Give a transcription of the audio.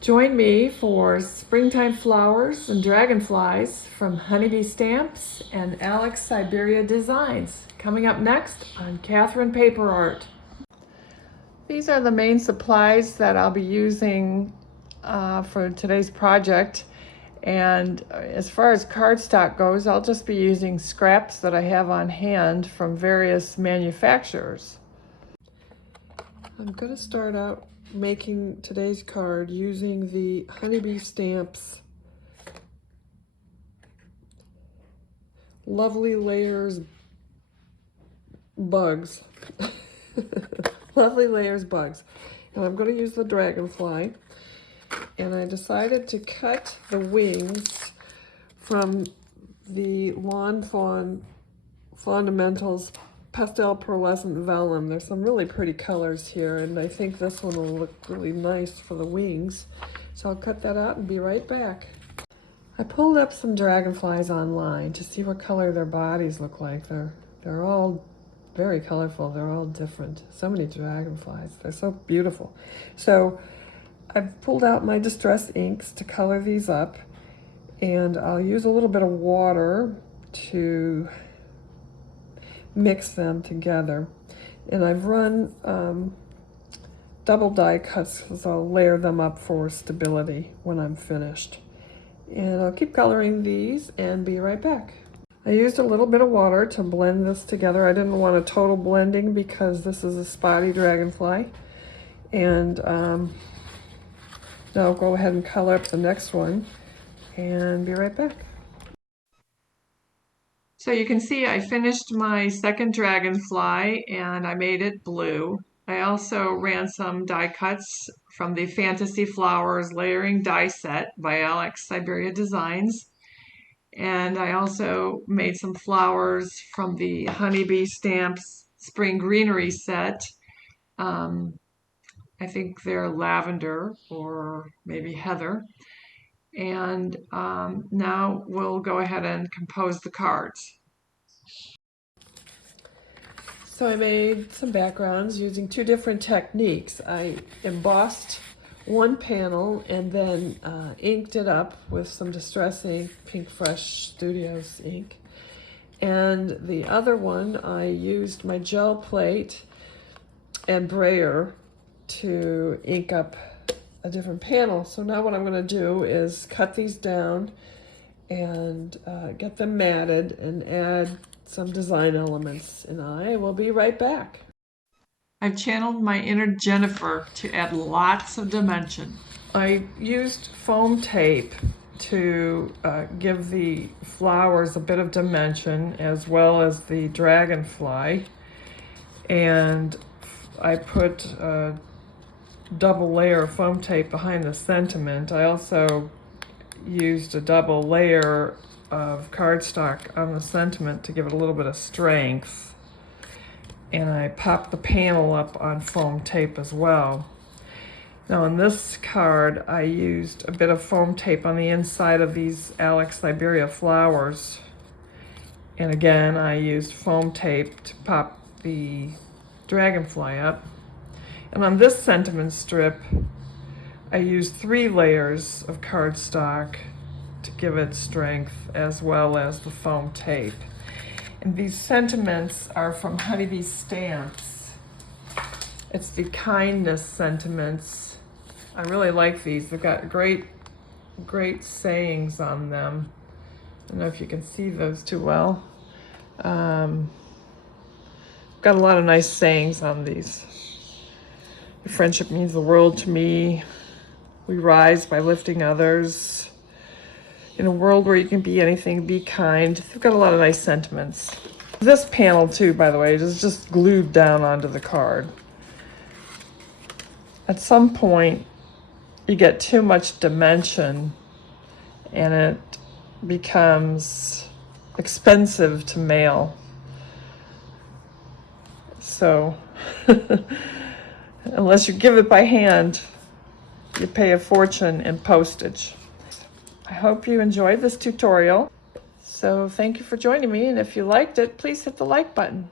Join me for Springtime Flowers and Dragonflies from Honeybee Stamps and Alex Syberia Designs. Coming up next on Catherine Paper Art. These are the main supplies that I'll be using for today's project. And as far as cardstock goes, I'll just be using scraps that I have on hand from various manufacturers. I'm going to start out making today's card using the Honeybee Stamps Lovely Layers Bugs. Lovely Layers Bugs. And I'm going to use the Dragonfly. And I decided to cut the wings from the Lawn Fawn Fundamentals Pastel Pearlescent Vellum. There's some really pretty colors here, and I think this one will look really nice for the wings. So I'll cut that out and be right back. I pulled up some dragonflies online to see what color their bodies look like. They're all very colorful. They're all different. So many dragonflies. They're so beautiful. So I've pulled out my distress inks to color these up, and I'll use a little bit of water to mix them together. And I've run double die cuts, so I'll layer them up for stability when I'm finished. And I'll keep coloring these and be right back. I used a little bit of water to blend this together. I didn't want a total blending because this is a spotty dragonfly. And now I'll go ahead and color up the next one and be right back. So you can see I finished my second dragonfly and I made it blue. I also ran some die cuts from the Fantasy Flowers Layering Die Set by Alex Syberia Designs. And I also made some flowers from the Honeybee Stamps Spring Greenery set. I think they're lavender or maybe heather. And now we'll go ahead and compose the cards. So I made some backgrounds using two different techniques. I embossed one panel and then inked it up with some Distress ink, Pink Fresh Studios ink. And the other one, I used my gel plate and brayer to ink up a different panel. So now what I'm going to do is cut these down and get them matted and add some design elements, and I will be right back. I've channeled my inner Jennifer to add lots of dimension. I used foam tape to give the flowers a bit of dimension as well as the dragonfly, and I put a double layer of foam tape behind the sentiment. I also used a double layer of cardstock on the sentiment to give it a little bit of strength, and I popped the panel up on foam tape as well. Now on this card I used a bit of foam tape on the inside of these Alex Syberia flowers, and again I used foam tape to pop the dragonfly up. And on this sentiment strip I used 3 layers of cardstock to give it strength as well as the foam tape. And these sentiments are from Honeybee Stamps. It's the kindness sentiments. I really like these. They've got great sayings on them. I don't know if you can see those too well. Got a lot of nice sayings on these. Your friendship means the world to me. We rise by lifting others. In a world where you can be anything, be kind. They've got a lot of nice sentiments. This panel too, by the way, is just glued down onto the card. At some point, you get too much dimension and it becomes expensive to mail. So, unless you give it by hand, you pay a fortune in postage. I hope you enjoyed this tutorial. So thank you for joining me, and if you liked it, please hit the like button.